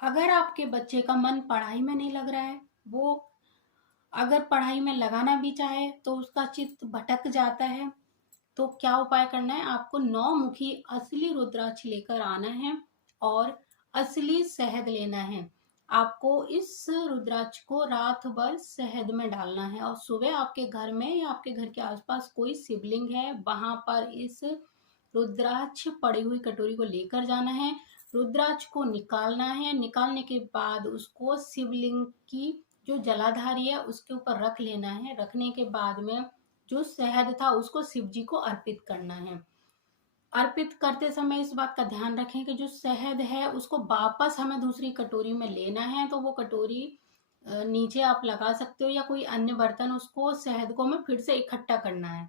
अगर आपके बच्चे का मन पढ़ाई में नहीं लग रहा है, वो अगर पढ़ाई में लगाना भी चाहे तो उसका चित्त भटक जाता है, तो क्या उपाय करना है? आपको 9 मुखी असली रुद्राक्ष लेकर आना है और असली शहद लेना है। आपको इस रुद्राक्ष को रात भर शहद में डालना है और सुबह आपके घर में या आपके घर के आसपास कोई शिवलिंग है, वहां पर इस रुद्राक्ष पड़ी हुई कटोरी को लेकर जाना है। रुद्राक्ष को निकालना है। निकालने के बाद उसको शिवलिंग की जो जलाधारी है उसके ऊपर रख लेना है। रखने के बाद में जो शहद था उसको शिव जी को अर्पित करना है। अर्पित करते समय इस बात का ध्यान रखें कि जो शहद है उसको वापस हमें दूसरी कटोरी में लेना है। तो वो कटोरी नीचे आप लगा सकते हो या कोई अन्य बर्तन, उसको शहद को हमें फिर से इकट्ठा करना है।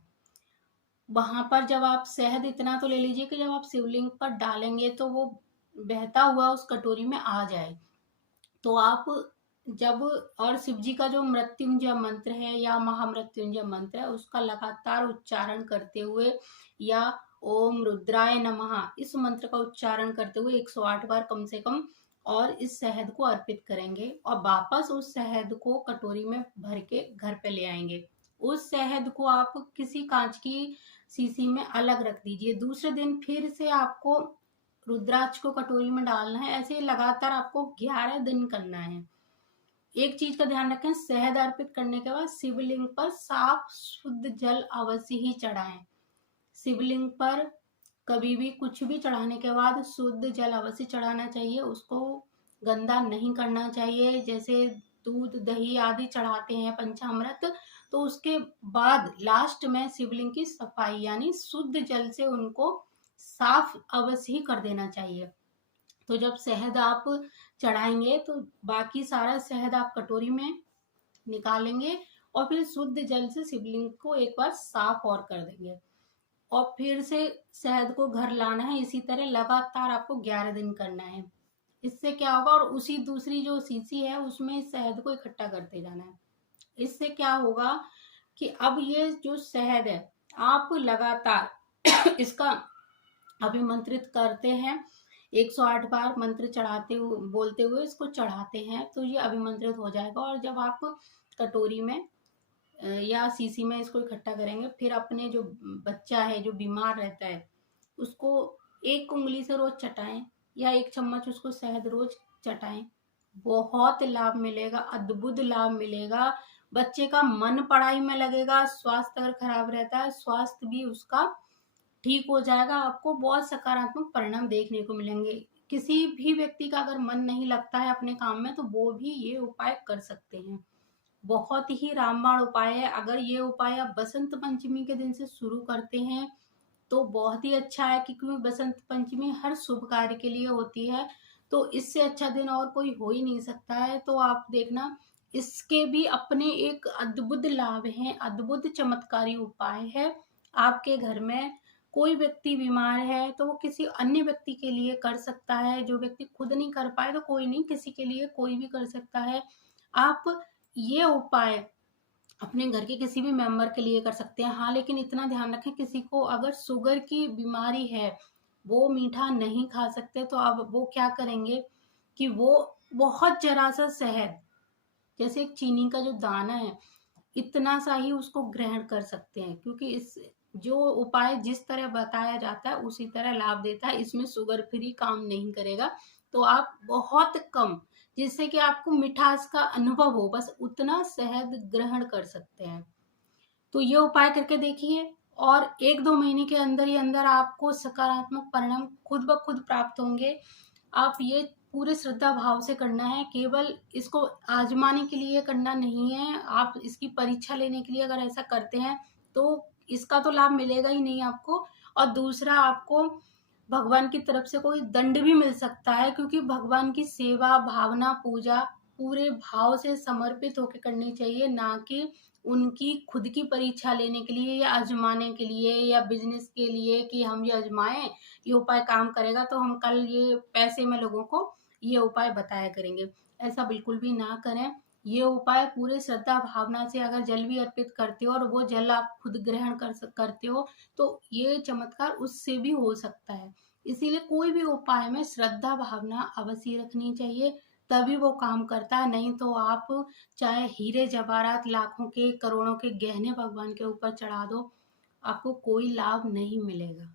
वहां पर जब आप शहद इतना तो ले लीजिए कि जब आप शिवलिंग पर डालेंगे तो वो बहता हुआ उस कटोरी में आ जाए। तो आप जब और शिव जी का जो मृत्युंजय मंत्र है या महामृत्युंजय मंत्र है उसका लगातार उच्चारण करते हुए या ओम रुद्राय नमः इस मंत्र का उच्चारण करते हुए 108 बार कम से कम और इस शहद को अर्पित करेंगे और वापस उस शहद को कटोरी में भर के घर पे ले आएंगे। उस शहद को आप किसी कांच की शीशी में अलग रख दीजिए। दूसरे दिन फिर से आपको रुद्राक्ष को कटोरी में डालना है। ऐसे लगातार आपको 11 दिन करना है। एक चीज का ध्यान रखें, शहद अर्पित करने के बाद शिवलिंग पर साफ शुद्ध जल अवश्य ही चढ़ाएं। शिवलिंग पर कभी भी कुछ भी चढ़ाने के बाद शुद्ध जल अवश्य चढ़ाना चाहिए। उसको गंदा नहीं करना चाहिए। जैसे दूध दही आदि चढ़ाते हैं पंचामृत, तो उसके बाद लास्ट में शिवलिंग की सफाई यानी शुद्ध जल से उनको साफ अवश्य ही कर देना चाहिए। तो जब शहद आप चढ़ाएंगे तो बाकी सारा शहद आप कटोरी में निकालेंगे और फिर शुद्ध जल से शिवलिंग को एक बार साफ और कर देंगे और फिर से शहद को घर लाना है। इसी तरह लगातार आपको 11 दिन करना है। इससे क्या होगा, और उसी दूसरी जो शीशी है उसमें शहद को इकट्ठा करते जाना है। इससे क्या होगा कि अब ये जो शहद है आप लगातार इसका अभिमंत्रित करते हैं। 108 बार मंत्र चढ़ाते हुए बोलते हुए इसको चढ़ाते हैं तो ये अभिमंत्रित हो जाएगा। और जब आप कटोरी में या शीशी में इसको इकट्ठा करेंगे, फिर अपने जो बच्चा है जो बीमार रहता है उसको एक उंगली से रोज चटाएं या एक चम्मच उसको शहद रोज चटाएं। बहुत लाभ मिलेगा, अद्भुत लाभ मिलेगा। बच्चे का मन पढ़ाई में लगेगा। स्वास्थ्य अगर खराब रहता है स्वास्थ्य भी उसका ठीक हो जाएगा। आपको बहुत सकारात्मक परिणाम देखने को मिलेंगे। किसी भी व्यक्ति का अगर मन नहीं लगता है अपने काम में तो वो भी ये उपाय कर सकते हैं। बहुत ही रामबाण उपाय है। अगर ये उपाय आप बसंत पंचमी के दिन से शुरू करते हैं तो बहुत ही अच्छा है, क्योंकि बसंत पंचमी हर शुभ कार्य के लिए होती है। तो इससे अच्छा दिन और कोई हो ही नहीं सकता है। तो आप देखना, इसके भी अपने एक अद्भुत लाभ हैं, अद्भुत चमत्कारी उपाय है। आपके घर में कोई व्यक्ति बीमार है तो वो किसी अन्य व्यक्ति के लिए कर सकता है। जो व्यक्ति खुद नहीं कर पाए तो कोई नहीं, किसी के लिए कोई भी कर सकता है। आप ये उपाय अपने घर के किसी भी मेंबर के लिए कर सकते हैं। हाँ, लेकिन इतना ध्यान रखें, किसी को अगर शुगर की बीमारी है, वो मीठा नहीं खा सकते, तो अब वो क्या करेंगे कि वो बहुत जरा सा शहद, जैसे एक चीनी का जो दाना है, इतना सा ही उसको ग्रहण कर सकते हैं। क्योंकि इस जो उपाय जिस तरह बताया जाता है उसी तरह लाभ देता है। इसमें शुगर फ्री काम नहीं करेगा। तो आप बहुत कम, जिससे कि आपको मिठास का अनुभव हो, बस उतना शहद ग्रहण कर सकते हैं। तो ये उपाय करके देखिए और 1-2 महीने के अंदर ही अंदर आपको सकारात्मक परिणाम खुद ब खुद प्राप्त होंगे। आप ये पूरे श्रद्धा भाव से करना है। केवल इसको आजमाने के लिए करना नहीं है। आप इसकी परीक्षा लेने के लिए अगर ऐसा करते हैं तो इसका तो लाभ मिलेगा ही नहीं आपको। और दूसरा, आपको भगवान की तरफ से कोई दंड भी मिल सकता है, क्योंकि भगवान की सेवा भावना पूजा पूरे भाव से समर्पित होकर करनी चाहिए, ना कि उनकी खुद की परीक्षा लेने के लिए या आजमाने के लिए या बिजनेस के लिए कि हम ये आजमाएं, ये उपाय काम करेगा तो हम कल ये पैसे में लोगों को ये उपाय बताया करेंगे। ऐसा बिल्कुल भी ना करें। ये उपाय पूरे श्रद्धा भावना से अगर जल भी अर्पित करते हो और वो जल आप खुद ग्रहण करते हो तो ये चमत्कार उससे भी हो सकता है। इसीलिए कोई भी उपाय में श्रद्धा भावना अवश्य रखनी चाहिए, तभी वो काम करता है। नहीं तो आप चाहे हीरे जवाहरात लाखों के करोड़ों के गहने भगवान के ऊपर चढ़ा दो, आपको कोई लाभ नहीं मिलेगा।